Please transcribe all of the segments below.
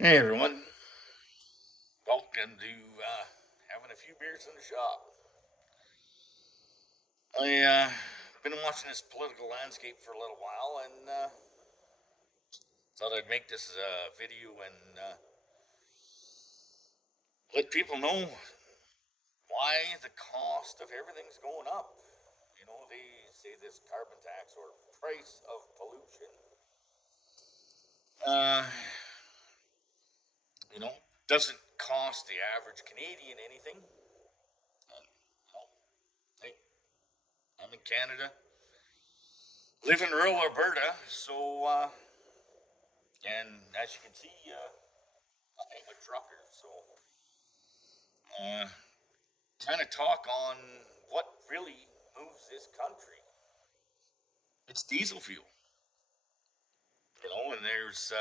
Hey everyone, welcome to having a few beers in the shop. I been watching this political landscape for a little while and thought I'd make this video and let people know why the cost of everything's going up. You know, they say this carbon tax or price of pollution, uh, you know, doesn't cost the average Canadian anything. You know, hey, I'm in Canada, live in rural Alberta, so and as you can see, I'm a trucker, so uh, kind of talk on what really moves this country. It's diesel fuel, and there's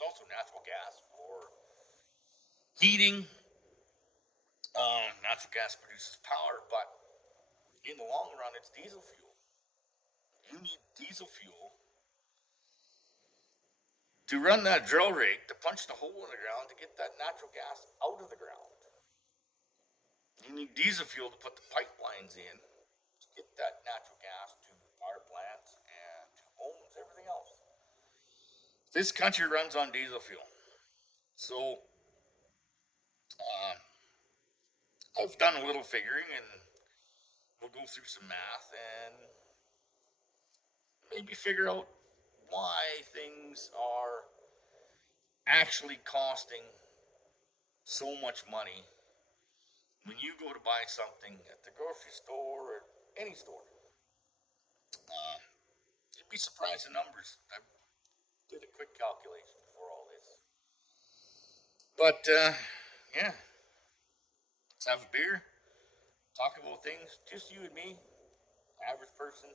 also natural gas for heating. Natural gas produces power, but in the long run, it's diesel fuel. You need diesel fuel to run that drill rig to punch the hole in the ground to get that natural gas out of the ground. You need diesel fuel to put the pipelines in to get that natural gas to power plants and to homes, everything else. This country runs on diesel fuel. So uh, I've done a little figuring and we'll go through some math and maybe figure out why things are actually costing so much money when you go to buy something at the grocery store or any store. Uh, you'd be surprised the numbers. I did a quick calculation for all this. But yeah, let's have a beer, talk about things, just you and me, average person,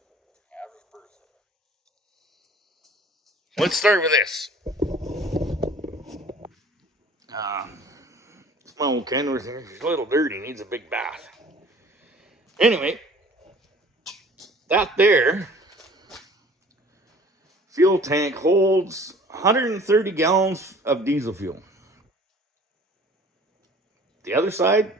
average person. Let's start with this. Um, it's my old kenworth here. She's a little dirty, needs a big bath. Anyway, that there fuel tank holds 130 gallons of diesel fuel. The other side,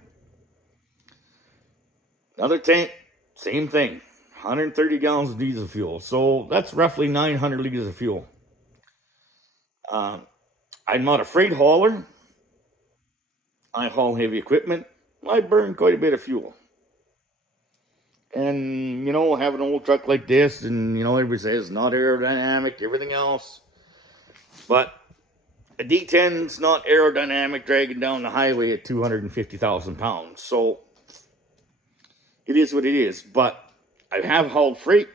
another tank, same thing. 130 gallons of diesel fuel. So that's roughly 900 liters of fuel. I'm not a freight hauler. I haul heavy equipment. I burn quite a bit of fuel. And, have an old truck like this, and, everybody says not aerodynamic, everything else. But a D10's not aerodynamic dragging down the highway at 250,000 pounds. So it is what it is. But I have hauled freight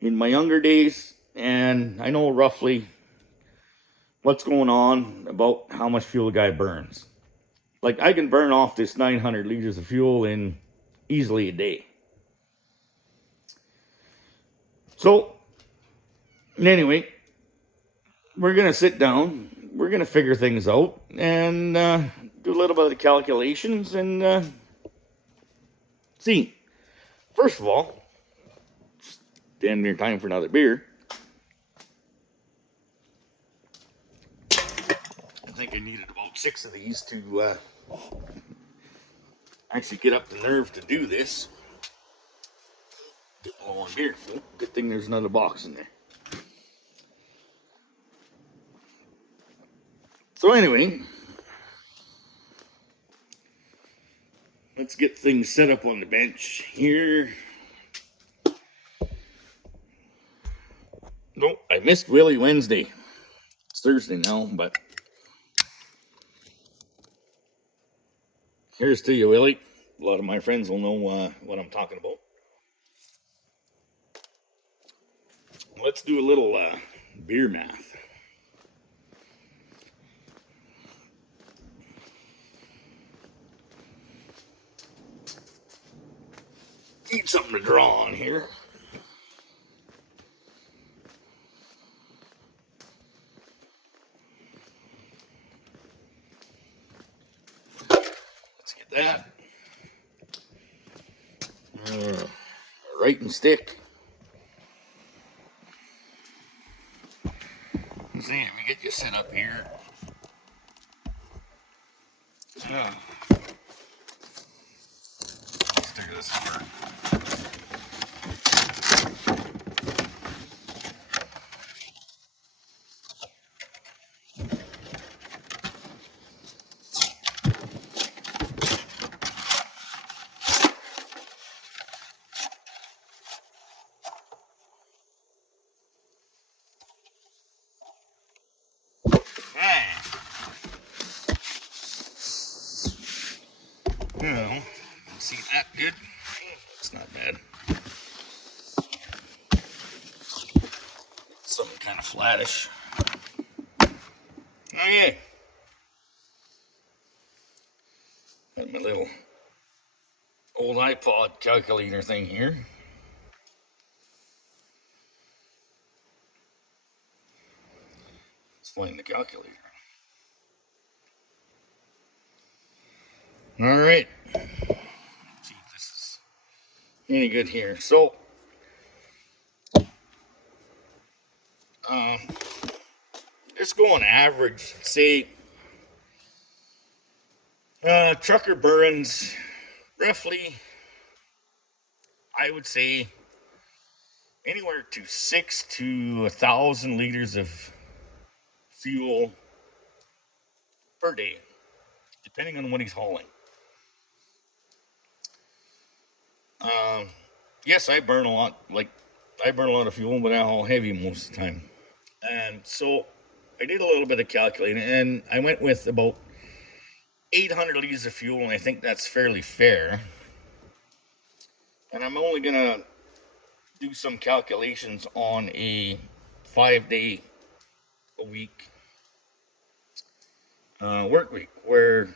in my younger days, and I know roughly what's going on about how much fuel a guy burns. Like, I can burn off this 900 liters of fuel in easily a day. So, anyway, we're going to sit down. We're going to figure things out and do a little bit of the calculations and see. First of all, damn near time for another beer. I think I needed about 6 of these to actually get up the nerve to do this. Get all on beer. Good thing there's another box in there. So anyway, let's get things set up on the bench here. Nope, I missed Willie Wednesday. It's Thursday now, but here's to you, Willie. A lot of my friends will know what I'm talking about. Let's do a little beer math. Need something to draw on here. Let's get that. Right and stick. See, if we get you set up here. Yeah. Let's take this apart. Hey. Well, see that good? It's not bad. Something kind of flattish. Okay. Got my little old iPod calculator thing here. Let's find the calculator. All right. Let's see if this is any good here. So, let's go on average. Say, trucker burns roughly, I would say, anywhere to 6 to 1,000 liters of fuel per day, depending on what he's hauling. Yes, I burn a lot. Like, I burn a lot of fuel, but I haul heavy most of the time. And so I did a little bit of calculating, and I went with about 800 liters of fuel, and I think that's fairly fair. And I'm only going to do some calculations on a 5 day a week work week, where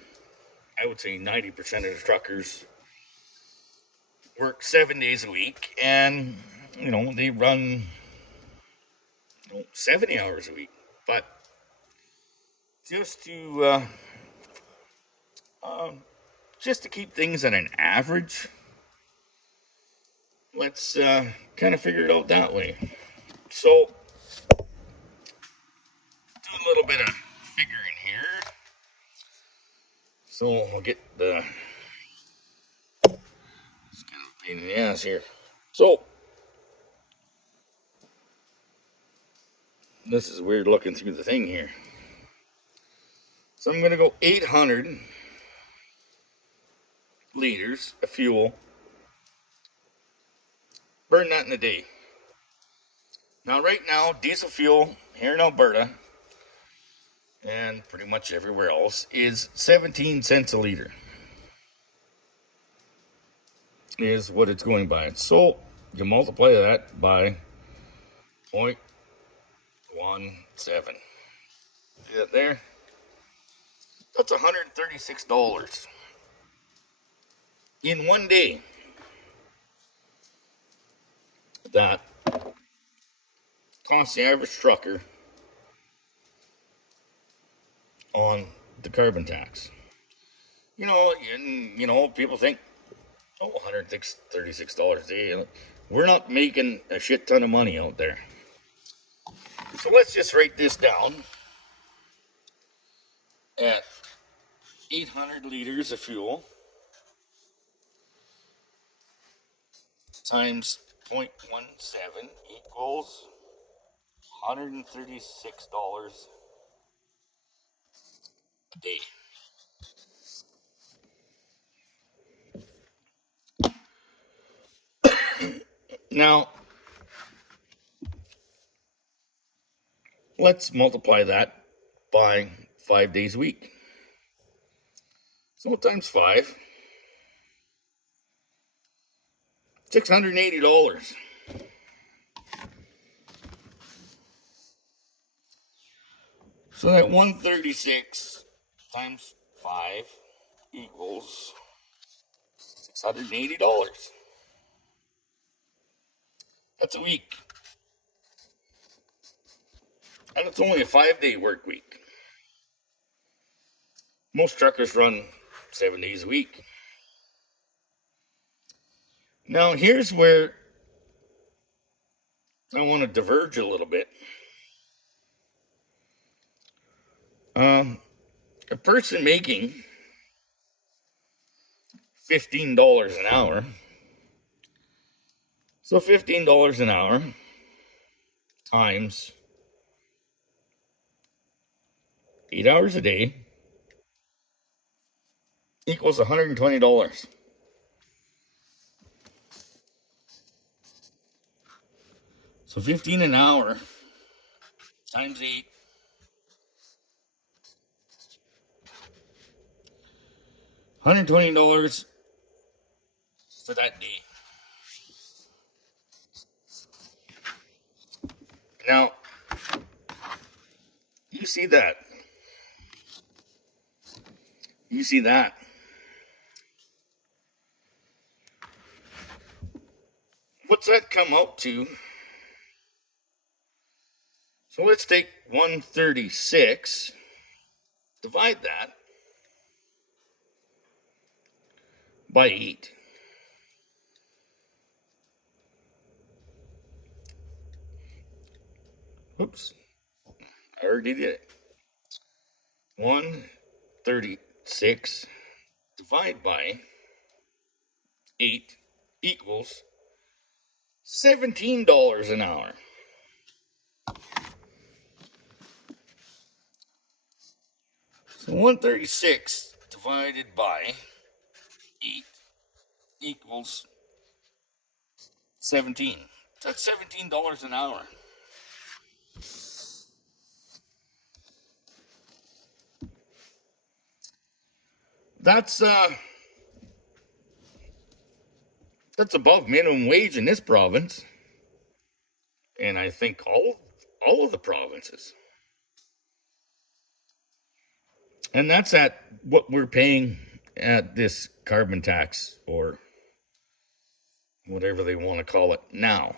I would say 90% of the truckers work 7 days a week, and they run 70 hours a week. But just to just to keep things at an average, let's kind of figure it out that way. So, do a little bit of figuring here. So I'll get the. It's kind of a pain in the ass here. So this is weird looking through the thing here. So I'm gonna go 800 liters of fuel. Burn that in a day. Now, right now, diesel fuel here in Alberta and pretty much everywhere else is 17 cents a liter. Is what it's going by. So you multiply that by 0.17. See that there? That's $136 in one day. That costs the average trucker on the carbon tax. People think, oh, $136 a day. We're not making a shit ton of money out there. So let's just write this down at 800 liters of fuel times 0.17 equals $136 a day. Now, let's multiply that by 5 days a week. So times 5, $680. So that 136 times 5 equals $680. That's a week. And it's only a 5 day work week. Most truckers run 7 days a week. Now, here's where I want to diverge a little bit. A person making $15 an hour. So $15 an hour times 8 hours a day equals $120. So 15 an hour times 8, $120 for that day. Now, you see that. You see that. What's that come out to? So let's take 136, divide that by 8. Oops, I already did it. 136 divided by 8 equals $17 an hour. So 136 divided by 8 equals 17. That's $17 an hour. That's above minimum wage in this province, and I think all of the provinces. And that's at what we're paying at this carbon tax, or whatever they want to call it now.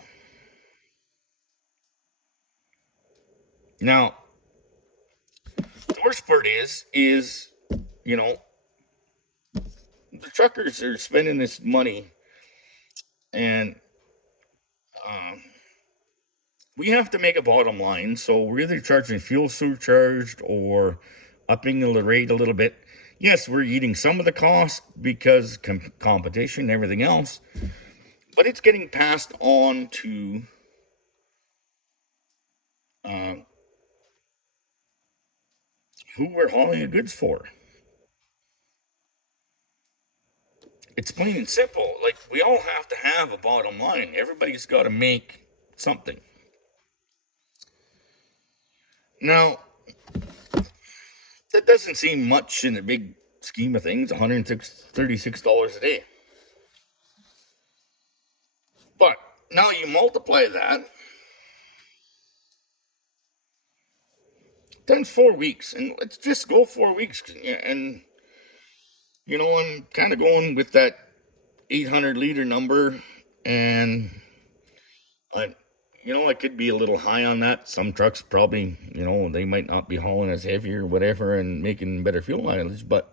Now, the worst part is you know, the truckers are spending this money, and we have to make a bottom line. So we're either charging fuel surcharged or upping the rate a little bit. Yes, we're eating some of the cost because competition and everything else, but it's getting passed on to who we're hauling the goods for. It's plain and simple. Like, we all have to have a bottom line. Everybody's got to make something. Now, that doesn't seem much in the big scheme of things, $136 a day. But now you multiply that times 4 weeks, and let's just go 4 weeks. And I'm kind of going with that 800-liter number, and I could be a little high on that. Some trucks probably, they might not be hauling as heavy or whatever and making better fuel mileage, but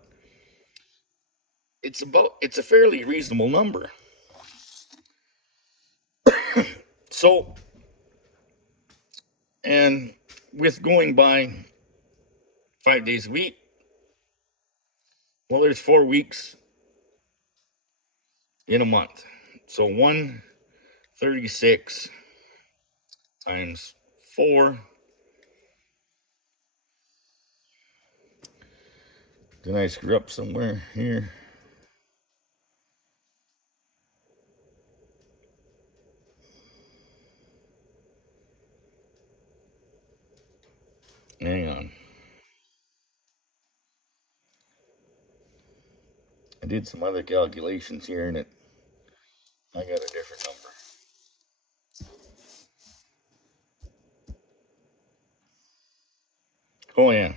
it's a fairly reasonable number. So, and with going by 5 days a week, well, there's 4 weeks in a month. So 136 times 4. Did I screw up somewhere here? Hang on. I did some other calculations here, and I got a different number. Oh, yeah.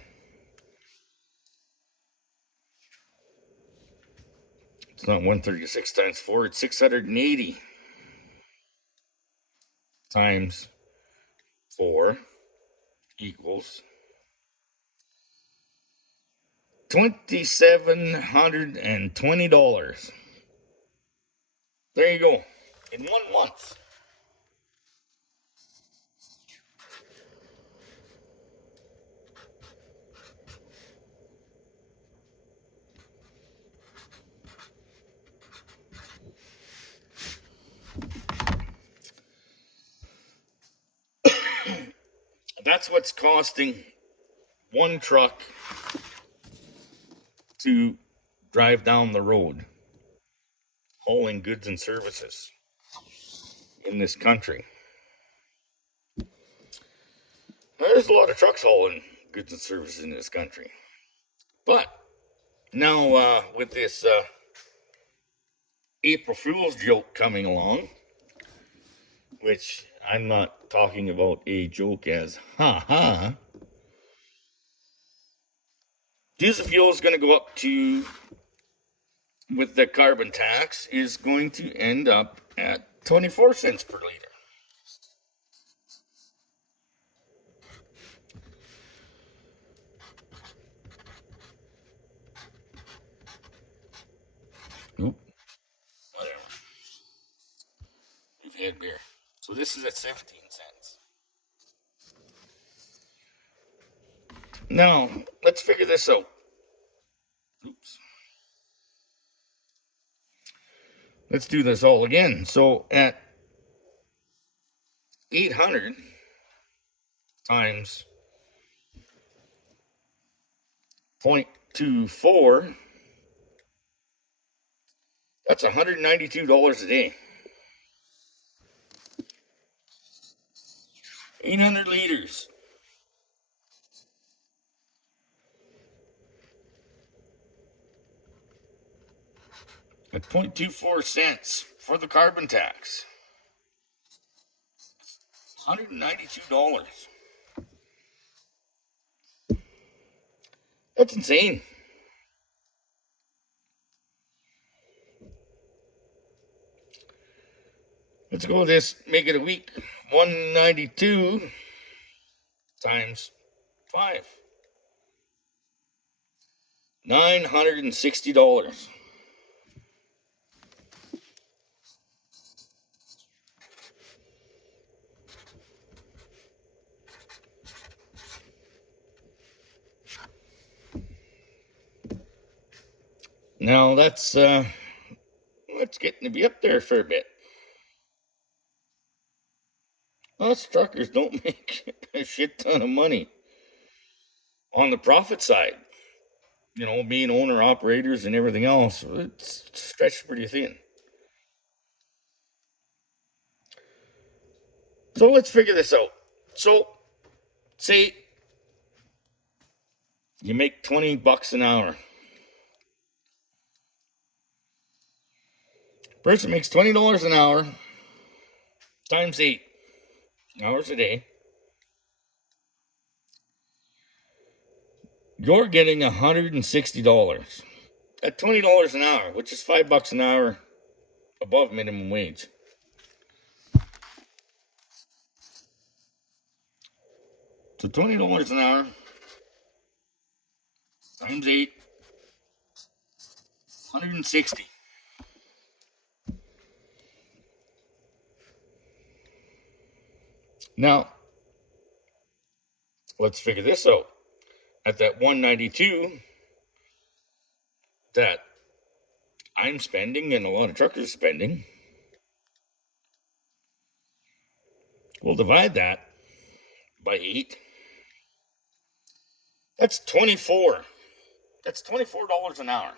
It's not 136 times 4, it's 680 times 4 equals $2,720. There you go. In 1 month. That's what's costing one truck to drive down the road hauling goods and services in this country. Now, there's a lot of trucks hauling goods and services in this country. But now, with this April Fool's joke coming along, which I'm not talking about a joke as ha ha, diesel fuel is going to go up to, with the carbon tax, is going to end up at 24 cents per liter. Oop, whatever. We've had beer. So this is at 17 cents. Now, let's figure this out. Oops. Let's do this all again. So at 800 times 0.24, that's $192 a day. 800 liters. At 0.24 cents for the carbon tax. $192. That's insane. Let's go with this, make it a week. 192 times 5. $960. Now that's getting to be up there for a bit. Us truckers don't make a shit ton of money on the profit side. You know, being owner operators and everything else, it's stretched pretty thin. So let's figure this out. So, say you make $20 an hour. Person makes $20 an hour times 8 hours a day. You're getting $160 at $20 an hour, which is $5 an hour above minimum wage. So $20 an hour times 8, 160. Now, let's figure this out. At that 192 that I'm spending and a lot of truckers are spending, we'll divide that by 8. That's 24. That's $24 an hour.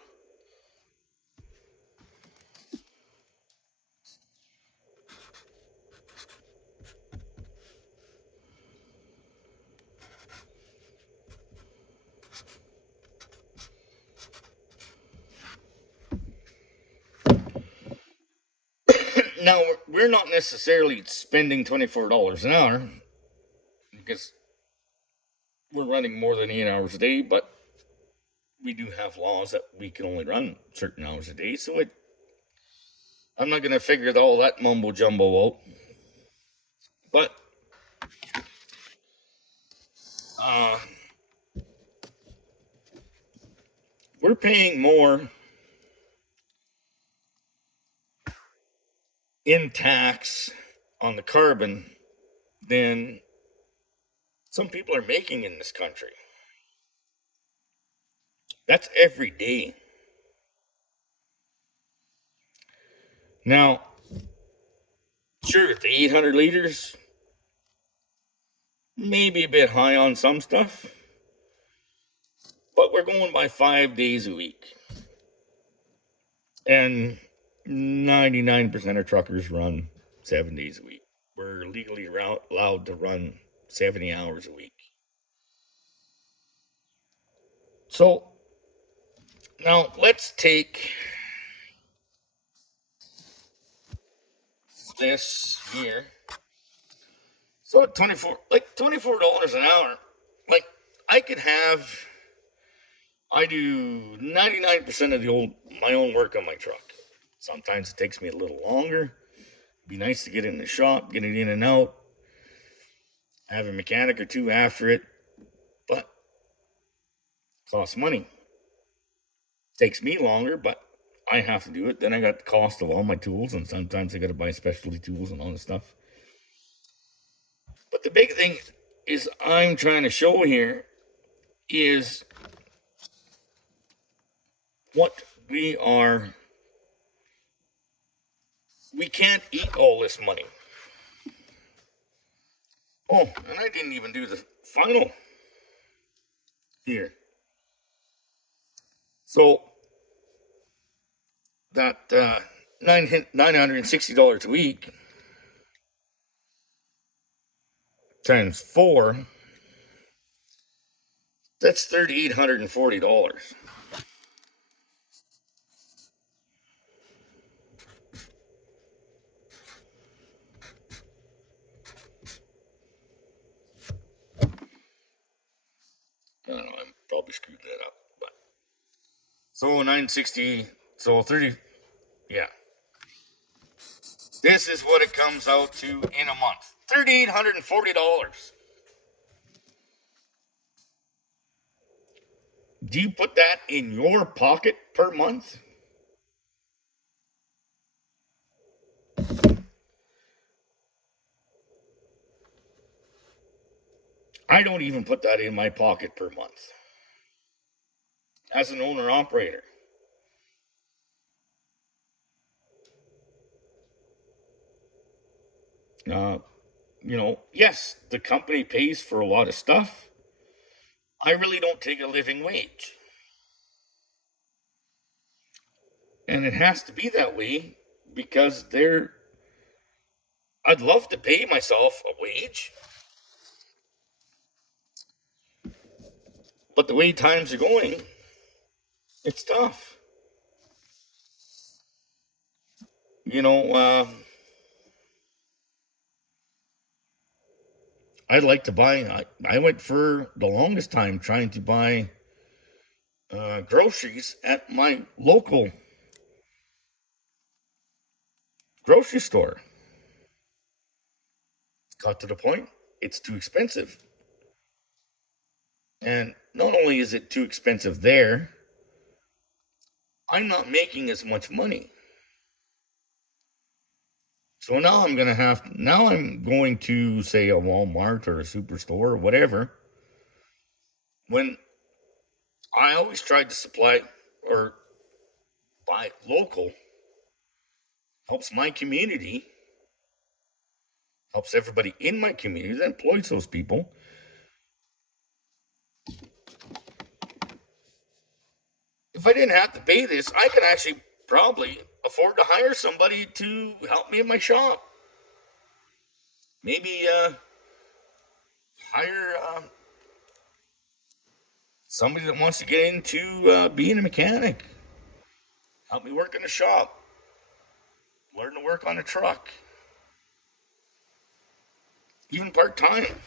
Now, we're not necessarily spending $24 an hour because we're running more than 8 hours a day, but we do have laws that we can only run certain hours a day. So I'm not going to figure all that mumbo jumbo out. But we're paying more in tax on the carbon than some people are making in this country. That's every day. Now, sure, the 800 liters, maybe a bit high on some stuff, but we're going by 5 days a week. And 99% of truckers run 7 days a week. We're legally allowed to run 70 hours a week. So now let's take this here. So at $24 an hour, like I could have, I do 99% of my own work on my truck. Sometimes it takes me a little longer. It'd be nice to get it in the shop, get it in and out, have a mechanic or two after it, but it costs money. Takes me longer, but I have to do it. Then I got the cost of all my tools, and sometimes I got to buy specialty tools and all this stuff. But the big thing is I'm trying to show here is what we can't eat all this money. Oh, and I didn't even do the final here. So that $960 a week times 4, that's $3,840. I don't know, I probably screwed that up, but so 960, so 30, yeah. This is what it comes out to in a month. $3,840. Do you put that in your pocket per month? I don't even put that in my pocket per month as an owner operator. Uh, yes, the company pays for a lot of stuff. I really don't take a living wage. And it has to be that way because I'd love to pay myself a wage, but the way times are going, it's tough. You know, I'd like to buy, I went for the longest time trying to buy groceries at my local grocery store. Got to the point, it's too expensive. And not only is it too expensive there, I'm not making as much money. So now I'm going to say a Walmart or a superstore or whatever. When I always tried to supply or buy local, helps my community, helps everybody in my community that employs those people. If I didn't have to pay this, I could actually probably afford to hire somebody to help me in my shop. Maybe hire somebody that wants to get into being a mechanic. Help me work in the shop. Learn to work on a truck. Even part time.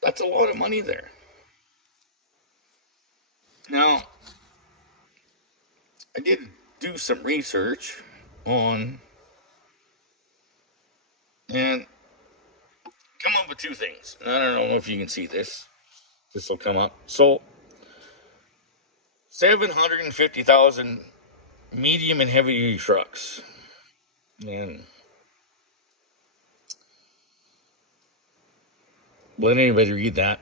That's a lot of money there. Now, I did do some research on and come up with two things. I don't know if you can see this. This will come up. So, 750,000 medium and heavy duty trucks. And let anybody read that.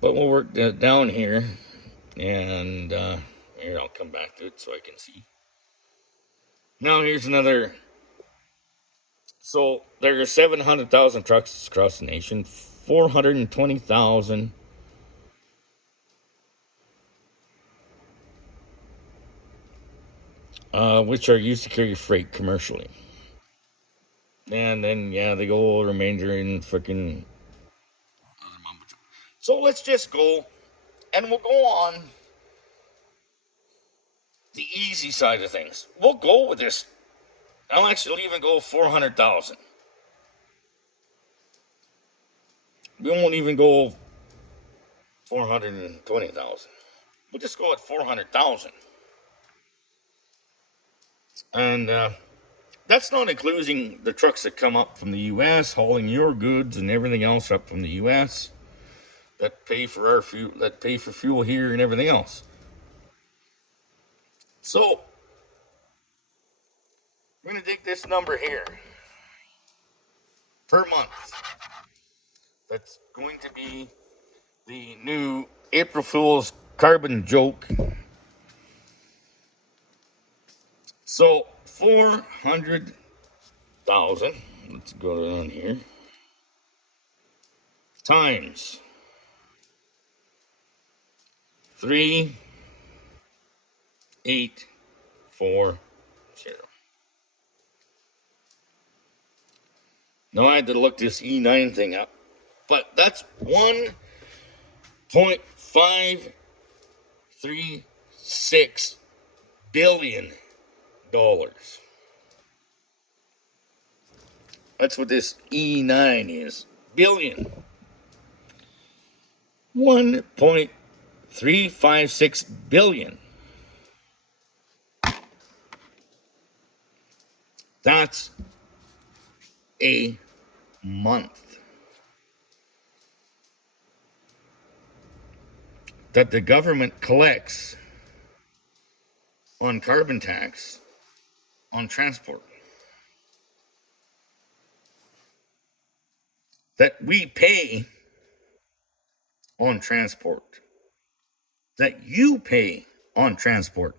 But we'll work down here. And here, I'll come back to it so I can see. Now, here's another So there are 700,000 trucks across the nation, 420,000 which are used to carry freight commercially. And then, yeah, they go remainder in freaking. So let's just go, and we'll go on the easy side of things. We'll go with this. I'll actually even go 400,000. We won't even go 420,000. We'll just go at 400,000. And that's not including the trucks that come up from the U.S., hauling your goods and everything else up from the U.S. that pay for our fuel, that pay for fuel here and everything else. So we're going to take this number here per month. That's going to be the new April Fool's carbon joke. So 400,000. Let's go down here. Times 3,840. Now I had to look this E9 thing up, but that's 1.536 billion dollars. That's what this E9 is. Billion. 1.356 billion. That's a month that the government collects on carbon tax on transport. That we pay on transport. That you pay on transport.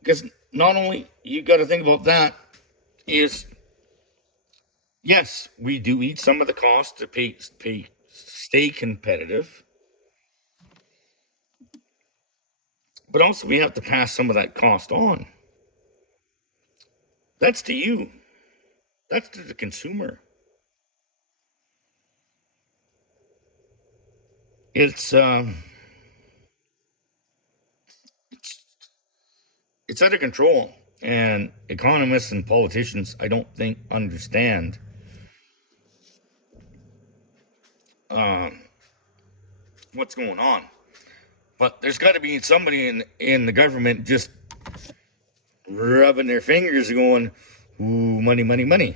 Because not only you got to think about that is, yes, we do eat some of the cost to stay competitive, but also we have to pass some of that cost on. That's to you. That's to the consumer. It's it's out of control, and economists and politicians, I don't think, understand what's going on. But there's got to be somebody in the government just rubbing their fingers, going, "Ooh, money, money, money,"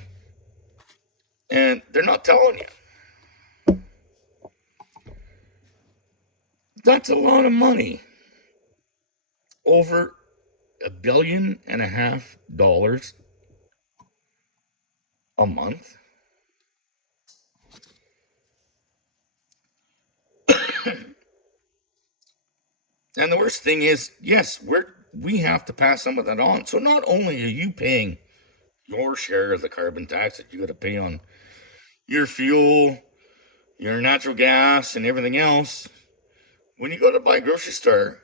and they're not telling you. That's a lot of money. Over $1.5 billion a month. And the worst thing is, yes, we have to pass some of that on. So not only are you paying your share of the carbon tax that you got to pay on your fuel, your natural gas, and everything else, when you go to buy grocery store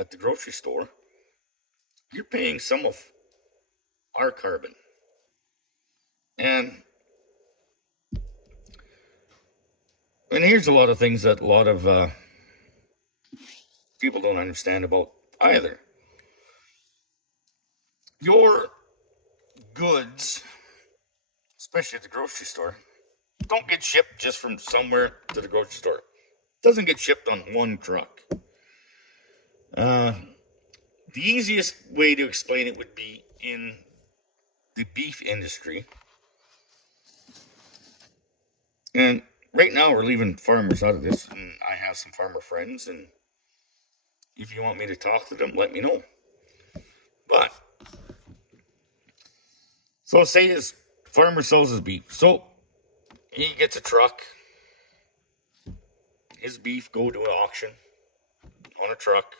at the grocery store, you're paying some of our carbon. And here's a lot of things that a lot of people don't understand about either. Your goods, especially at the grocery store, don't get shipped just from somewhere to the grocery store. It doesn't get shipped on one truck. The easiest way to explain it would be in the beef industry. And right now we're leaving farmers out of this, and I have some farmer friends, and if you want me to talk to them, let me know. But so say his farmer sells his beef. So he gets a truck. His beef go to an auction on a truck.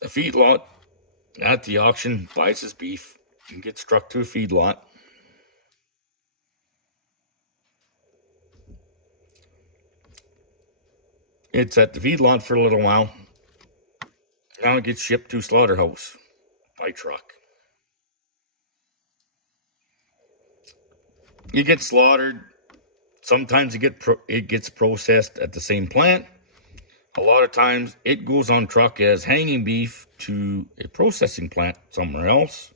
A feedlot at the auction, buys his beef, and gets trucked to a feedlot. It's at the feedlot for a little while. Now it gets shipped to a slaughterhouse by truck. It gets slaughtered. Sometimes it gets processed at the same plant. A lot of times it goes on truck as hanging beef to a processing plant somewhere else.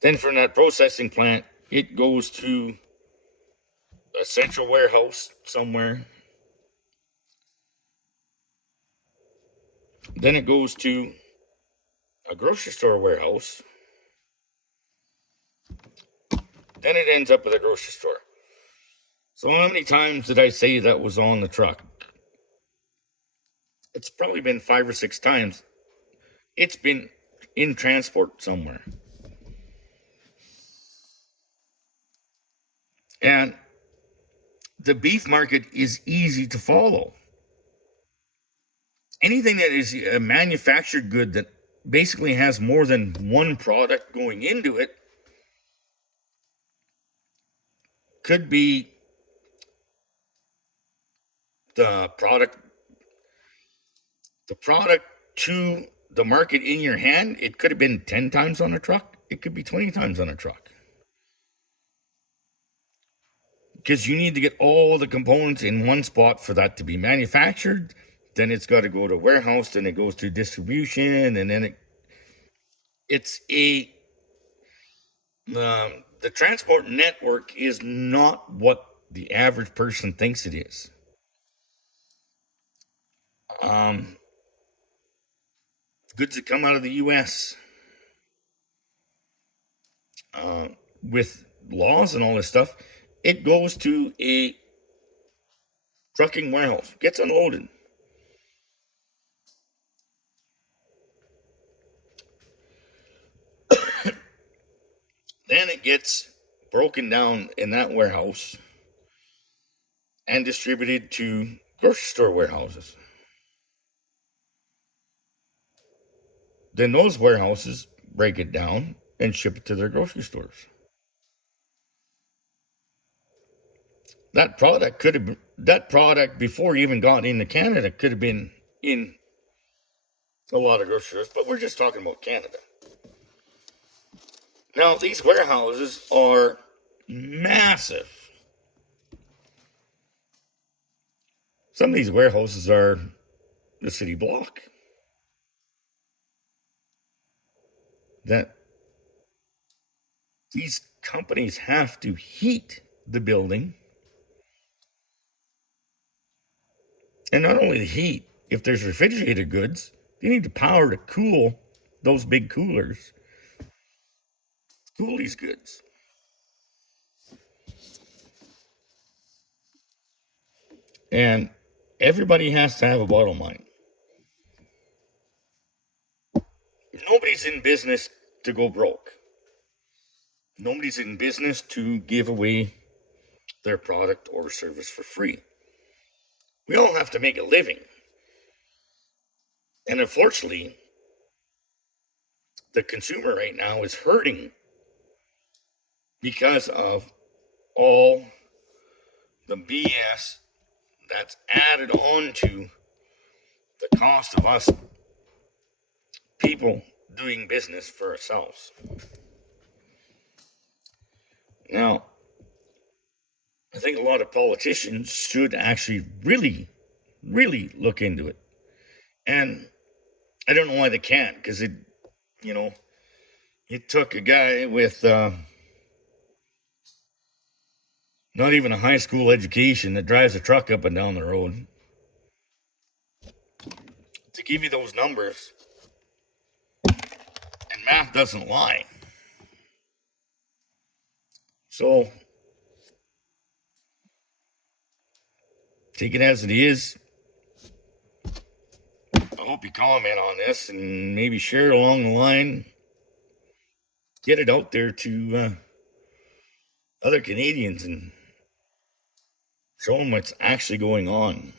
Then from that processing plant, it goes to a central warehouse somewhere. Then it goes to a grocery store warehouse. Then it ends up at a grocery store. So how many times did I say that was on the truck? It's probably been 5 or 6 times. It's been in transport somewhere. And the beef market is easy to follow. Anything that is a manufactured good that basically has more than one product going into it could be the product to the market in your hand. It could have been 10 times on a truck. It could be 20 times on a truck. Because you need to get all the components in one spot for that to be manufactured. Then it's got to go to a warehouse, then it goes to distribution, and then the transport network is not what the average person thinks it is. Goods that come out of the U.S. With laws and all this stuff, it goes to a trucking warehouse, gets unloaded. Then it gets broken down in that warehouse and distributed to grocery store warehouses. Then those warehouses break it down and ship it to their grocery stores. That product before it even got into Canada could have been in a lot of grocery stores, but we're just talking about Canada. Now, these warehouses are massive. Some of these warehouses are the city block. That these companies have to heat the building. And not only the heat, if there's refrigerated goods, they need the power to cool those big coolers. Cool these goods. And everybody has to have a bottom line. Nobody's in business to go broke. Nobody's in business to give away their product or service for free. We all have to make a living. And unfortunately, the consumer right now is hurting because of all the BS that's added on to the cost of us people doing business for ourselves. Now, I think a lot of politicians should actually really, really look into it. And I don't know why they can't, because it took a guy with not even a high school education that drives a truck up and down the road to give you those numbers. And math doesn't lie. So, take it as it is. I hope you comment on this and maybe share it along the line. Get it out there to other Canadians and show them what's actually going on.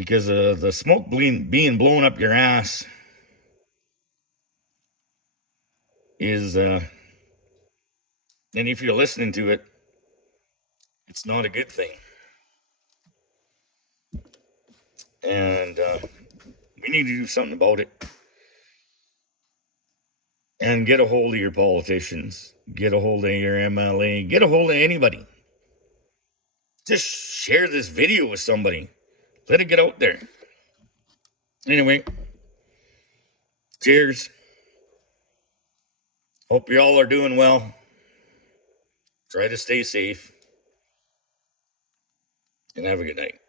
because the smoke being blown up your ass is, and if you're listening to it, it's not a good thing. And we need to do something about it. And get a hold of your politicians, get a hold of your MLA, get a hold of anybody. Just share this video with somebody. Let it get out there. Anyway, cheers. Hope you all are doing well. Try to stay safe. And have a good night.